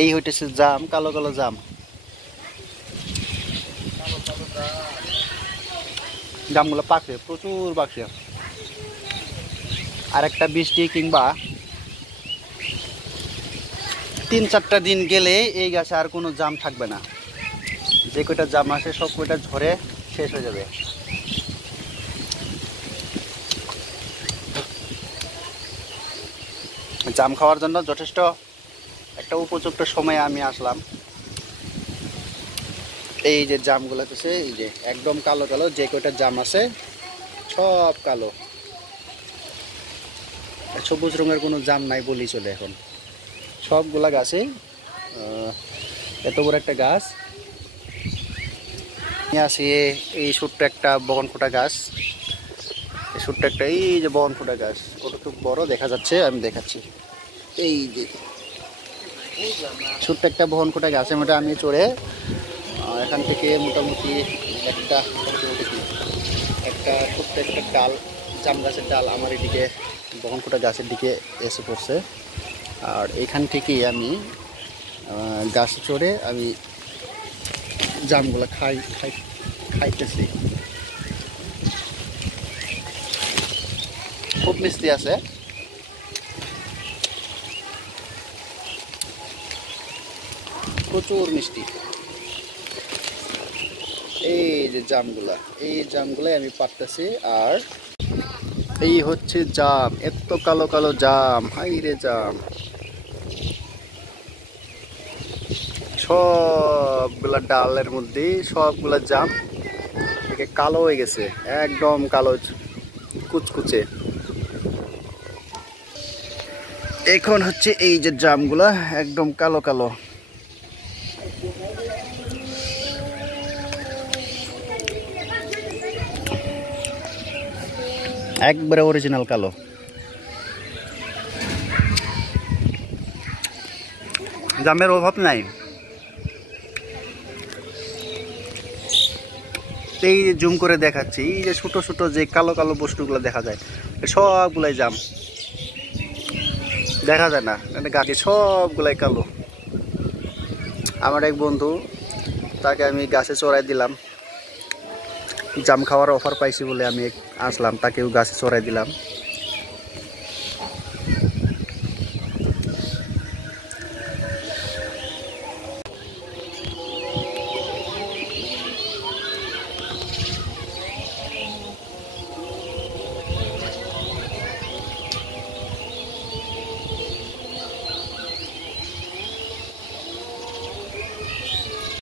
এই হইতেছে জাম, কালো কালো জাম। জামগুলো পাকে, প্রচুর পাকে। আর একটা বৃষ্টি কিংবা 3-4টা দিন গেলে এই গাছে আর কোনো জাম থাকবে না। যে কয়টা জাম আছে সব কয়টা ঝরে শেষ হয়ে যাবে। জাম খাওয়ার জন্য যথেষ্ট একটা উপযুক্ত সময়ে আমি আসলাম। এই যে জামগুলো আছে, এই যে একদম কালো কালো, যে কয়টা জাম আছে সব কালো। সবুজ রঙের কোনো জাম নাই বলেই চলে এখন। সবগুলা গাছে এত বড় একটা গাছ আছে। এই ছোট্ট একটা বগনফুটা গাছ, এই ছোট্ট একটা, এই যে বগনফুটা গাছ কতটুকু বড় দেখা যাচ্ছে আমি দেখাচ্ছি। এই যে ছোট্ট একটা বগনফুটা গাছের মধ্যে আমি চড়ে এখান থেকে মোটামুটি একটা ছোট্ট একটা ডাল, জাম গাছের ডাল আমার এদিকে বগনফুটা গাছের দিকে এসে পড়ছে। আর এখান থেকেই আমি গাছে চড়ে আমি জামগুলো খাইতেছি। খুব মিষ্টি আছে। প্রচুর মিষ্টি। এই যে জামগুলা, এই জামগুলাই আমি পাড়তেছি। আর এই হচ্ছে জাম, এত কালো কালো জাম, হাই রে জাম। সবগুলা ডালের মধ্যে সবগুলা জাম থেকে কালো হয়ে গেছে, একদম কালো কুচকুচে। এখন হচ্ছে এই যে জামগুলা একদম কালো কালো। একবারে অরিজিনাল কালো। জামের অভাব নাই। এই যে জুম করে দেখাচ্ছি, এই যে ছোট ছোট যে কালো কালো বস্তুগুলো দেখা যায় সবগুলাই জাম, দেখা যায় না গাছে সবগুলাই কালো। আমার এক বন্ধু, তাকে আমি গাছে চড়াই দিলাম, জাম খাওয়ার অফার পাইছি বলে আমি আসলাম, তাকেও গাছে চড়াই দিলাম।